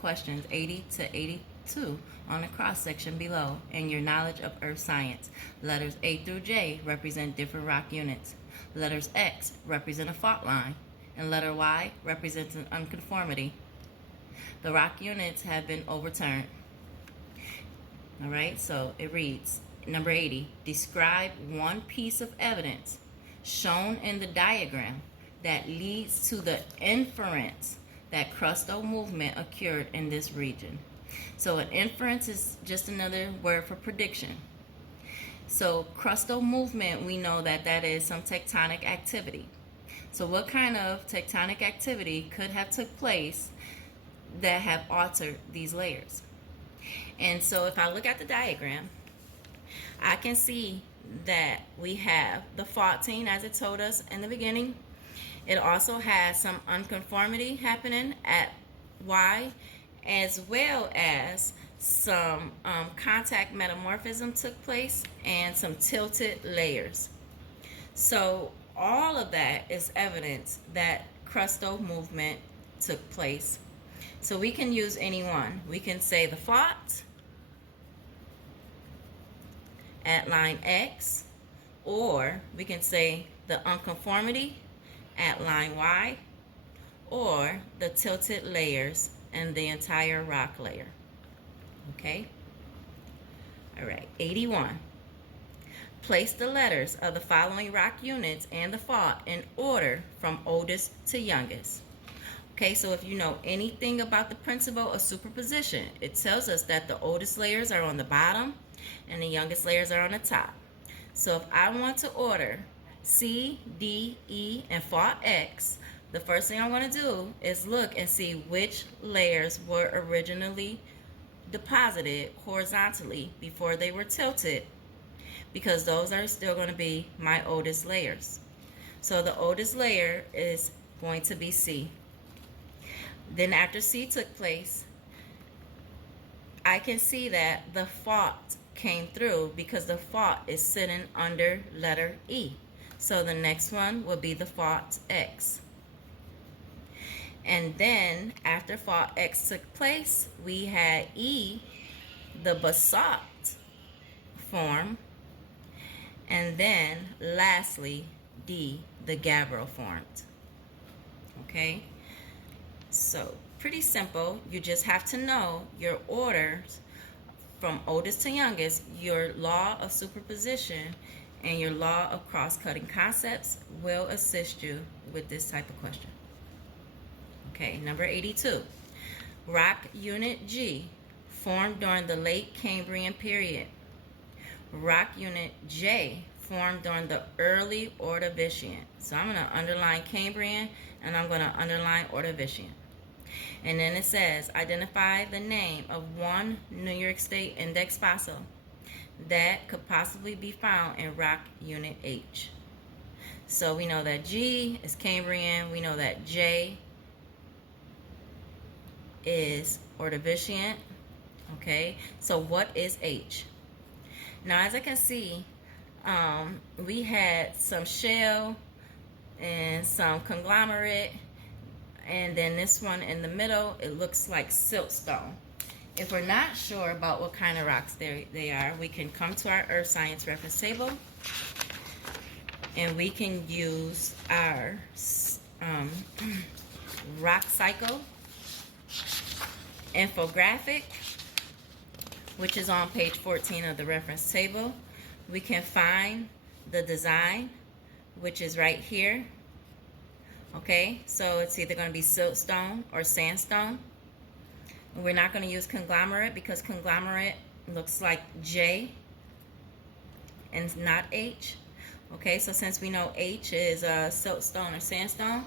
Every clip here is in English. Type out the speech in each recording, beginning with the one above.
questions 80 to 82 on the cross section below and your knowledge of earth science. Letters A through J represent different rock units. Letters X represent a fault line, and letter Y represents an unconformity. The rock units have been overturned. All right, so it reads, number 80, describe one piece of evidence shown in the diagram that leads to the inference that crustal movement occurred in this region. So an inference is just another word for prediction. So crustal movement, we know that that is some tectonic activity. So what kind of tectonic activity could have took place that have altered these layers? And so if I look at the diagram, I can see that we have the faulting as it told us in the beginning. It also has some unconformity happening at Y, as well as some contact metamorphism took place and some tilted layers. So all of that is evidence that crustal movement took place. So we can use any one. We can say the fault at line X, or we can say the unconformity at line Y, or the tilted layers and the entire rock layer. Okay? All right, 81. Place the letters of the following rock units and the fault in order from oldest to youngest. Okay, so if you know anything about the principle of superposition, it tells us that the oldest layers are on the bottom and the youngest layers are on the top. So if I want to order C, D, E, and fault X, the first thing I'm going to do is look and see which layers were originally deposited horizontally before they were tilted, because those are still going to be my oldest layers. So the oldest layer is going to be C. Then after C took place, I can see that the fault came through because the fault is sitting under letter E. So the next one will be the fault X. And then after fault X took place, we had E, the basalt form, and then lastly D, the gabbro formed. Okay? So pretty simple. You just have to know your orders from oldest to youngest. Your law of superposition and your law of cross-cutting concepts will assist you with this type of question. Okay, number 82. Rock unit G formed during the late Cambrian period. Rock unit J formed during the early Ordovician. So I'm going to underline Cambrian and I'm going to underline Ordovician. And then it says, identify the name of one New York State index fossil that could possibly be found in rock unit H. So we know that G is Cambrian. We know that J is Ordovician. Okay, so what is H? Now, as I can see, we had some shell and some conglomerate, and then this one in the middle, it looks like siltstone. If we're not sure about what kind of rocks they are, we can come to our earth science reference table and we can use our rock cycle infographic, which is on page 14 of the reference table. We can find the design, which is right here. Okay, so it's either going to be siltstone or sandstone. We're not going to use conglomerate because conglomerate looks like J and not H. Okay, so since we know H is siltstone or sandstone,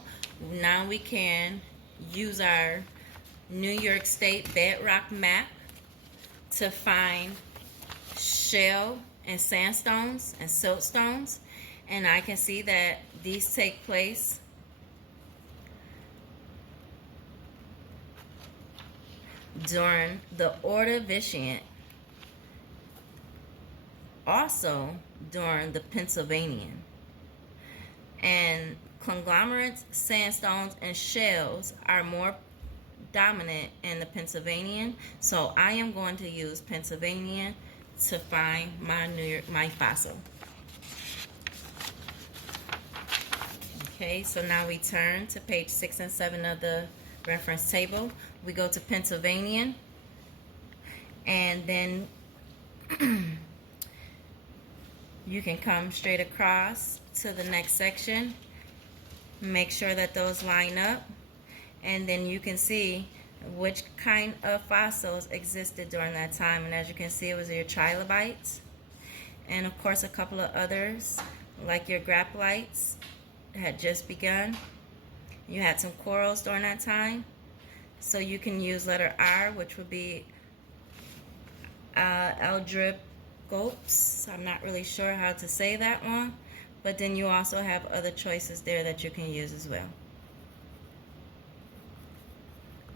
now we can use our New York State bedrock map to find shell and sandstones and siltstones, and I can see that these take place during the Ordovician, also during the Pennsylvanian. And conglomerates, sandstones, and shells are more dominant in the Pennsylvanian, so I am going to use Pennsylvanian to find my fossil. Okay, so now we turn to page 6 and 7 of the reference table. We go to Pennsylvanian, and then you can come straight across to the next section. Make sure that those line up, and then you can see which kind of fossils existed during that time. And as you can see, it was your trilobites, and of course a couple of others like your graphlites had just begun. You had some corals during that time, so you can use letter R, which would be Eldripgops. I'm not really sure how to say that one, but then you also have other choices there that you can use as well.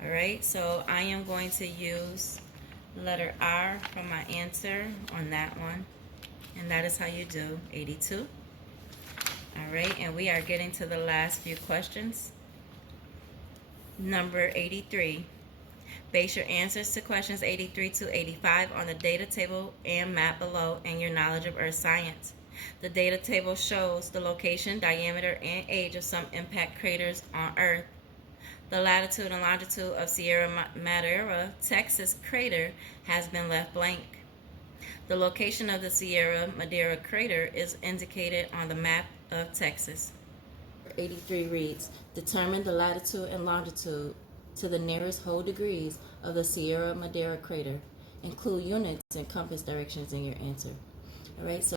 Alright, so I am going to use letter R for my answer on that one, and that is how you do 82. Alright, and we are getting to the last few questions. Number 83. Base your answers to questions 83 to 85 on the data table and map below and your knowledge of Earth science. The data table shows the location, diameter, and age of some impact craters on Earth. The latitude and longitude of Sierra Madera, Texas crater has been left blank. The location of the Sierra Madera crater is indicated on the map of Texas. 83 reads, determine the latitude and longitude to the nearest whole degrees of the Sierra Madera crater. Include units and compass directions in your answer. All right, so